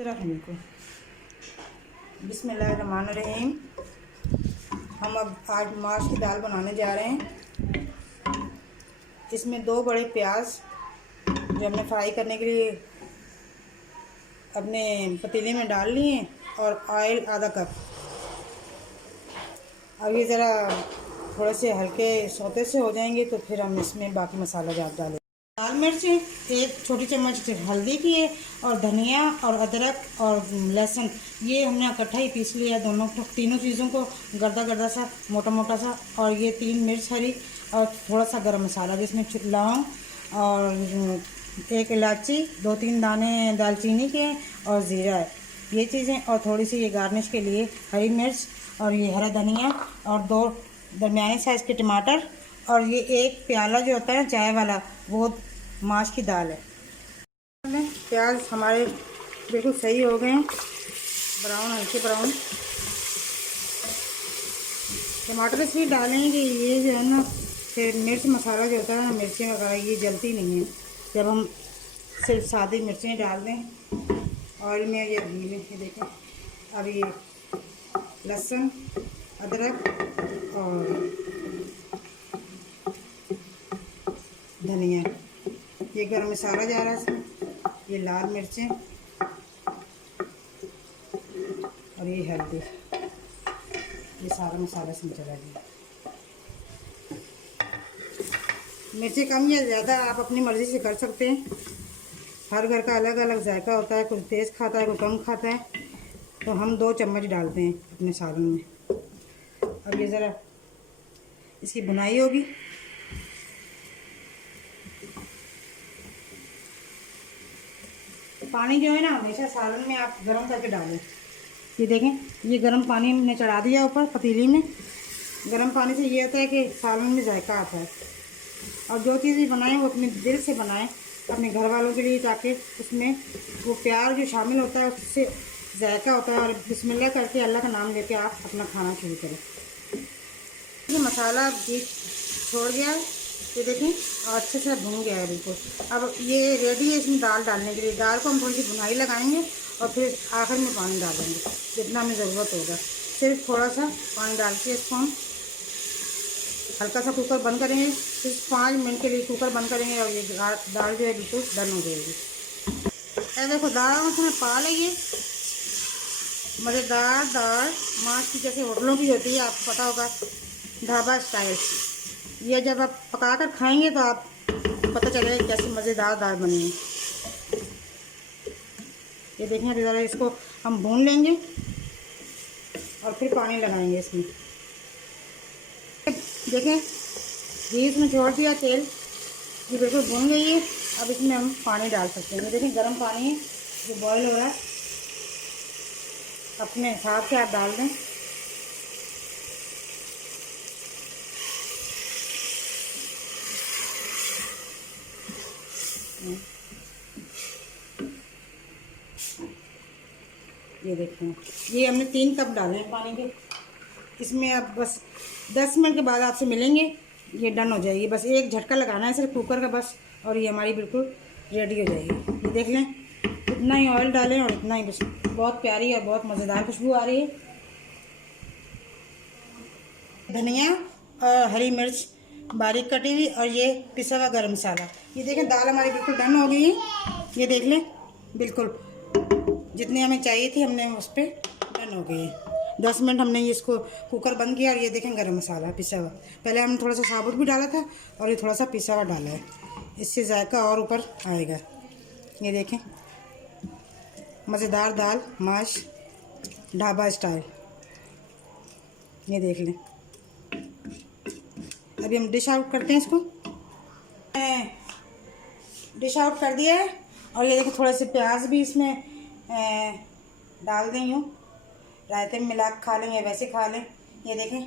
को बिस्मिल्लाहिर्रहमानिर्रहीम। हम अब आज माश की दाल बनाने जा रहे हैं। इसमें 2 बड़े प्याज जो हमने फ्राई करने के लिए अपने पतीले में डाल लिए और ऑयल आधा कप। अब ये ज़रा थोड़े से हल्के सौते से हो जाएंगे तो फिर हम इसमें बाकी मसाला जात डालें। लाल मिर्च 1 छोटी चम्मच हल्दी की है और धनिया और अदरक और लहसुन ये हमने इकट्ठा ही पीस लिया है। तीनों चीज़ों को गर्दा गर्दा सा मोटा मोटा सा। और ये 3 मिर्च हरी और थोड़ा सा गरम मसाला जिसमें लौंग और 1 इलायची 2-3 दाने दालचीनी के और ज़ीरा है ये चीज़ें। और थोड़ी सी ये गार्निश के लिए हरी मिर्च और ये हरा धनिया और 2 दरमियाने साइज़ के टमाटर और ये 1 प्याला जो होता है चाय वाला वो माश की दाल है। प्याज हमारे बिल्कुल सही हो गए हैं, ब्राउन हल्के ब्राउन। टमाटर इसलिए डालेंगे कि ये जो है ना फिर मिर्च मसाला जो होता है ना मिर्चें वगैरह ये जलती नहीं है जब हम सिर्फ सादी मिर्चें डाल दें ऑयल में या घी में। ये देखें अब ये लहसुन अदरक और धनिया ये गरम मसाला जा रहा है इसमें, ये लाल मिर्चें और ये हल्दी, ये सारा मसाला इसमें चला गया। मिर्चें कम या ज़्यादा आप अपनी मर्ज़ी से कर सकते हैं। हर घर का अलग अलग जायका होता है, कुछ तेज़ खाता है कोई कम खाता है। तो हम 2 चम्मच डालते हैं अपने सालन में। अब ये ज़रा इसकी बुनाई होगी। पानी जो है ना हमेशा सालन में आप गर्म करके डालें। ये देखें ये गर्म पानी हमने चढ़ा दिया ऊपर पतीली में। गर्म पानी से ये होता है कि सालन में जायका आता है। और जो चीज़ भी बनाएं वो अपने दिल से बनाएं अपने घर वालों के लिए, ताकि उसमें वो प्यार जो शामिल होता है उससे जायका होता है। और बिस्मिल्लाह करके अल्लाह का नाम लेके आप अपना खाना शुरू करें। ये मसाला बीच छोड़ गया है, ये देखें और अच्छे से भून गया है बिल्कुल। अब ये रेडी है इसमें दाल डालने के लिए। दाल को हम थोड़ी सी भुनाई लगाएंगे और फिर आखिर में पानी डालेंगे जितना हमें ज़रूरत होगा। सिर्फ थोड़ा सा पानी डाल के इसको हम हल्का सा कुकर बंद करेंगे। सिर्फ 5 मिनट के लिए कुकर बंद करेंगे और ये दाल जो है बिल्कुल डन हो जाएगी। देखो दाल उसमें पा लेंगे मज़ेदार दाल माश की, जैसे होटलों की होती है आपको पता होगा ढाबा स्टाइल। ये जब आप पका कर खाएंगे तो आप पता चलेगा कैसी मज़ेदार दाल बनी है। ये देखें अभी ज़रा इसको हम भून लेंगे और फिर पानी लगाएंगे इसमें। देखें घी इसमें छोड़ दिया तेल, ये बिल्कुल भून गई है। अब इसमें हम पानी डाल सकते हैं। ये देखें गर्म पानी है जो बॉयल हो रहा है, अपने हिसाब से आप डाल दें। ये देखें ये हमने 3 कप डाले हैं पानी के इसमें। अब बस 10 मिनट के बाद आपसे मिलेंगे, ये डन हो जाएगी। बस एक झटका लगाना है सिर्फ कुकर का बस और ये हमारी बिल्कुल रेडी हो जाएगी। ये देख लें इतना ही ऑयल डालें और इतना ही बस। बहुत प्यारी और बहुत मज़ेदार खुशबू आ रही है। धनिया और हरी मिर्च बारीक कटी हुई और ये पिसा हुआ गरम मसाला। ये देखें दाल हमारी बिल्कुल डन हो गई है। ये देख लें बिल्कुल जितनी हमें चाहिए थी हमने उस पर डन हो गई है। 10 मिनट हमने ये इसको कुकर बंद किया और ये देखें गरम मसाला पिसा हुआ। पहले हमने थोड़ा सा साबुत भी डाला था और ये थोड़ा सा पिसा हुआ डाला है, इससे जायका और ऊपर आएगा। ये देखें मज़ेदार दाल माश ढाबा स्टाइल। ये देख लें। अभी हम डिश आउट करते हैं इसको। डिश आउट कर दिया है और ये देखें थोड़े से प्याज भी इसमें डाल दें यूँ रायते में मिला के खा लें या वैसे खा लें। ये देखें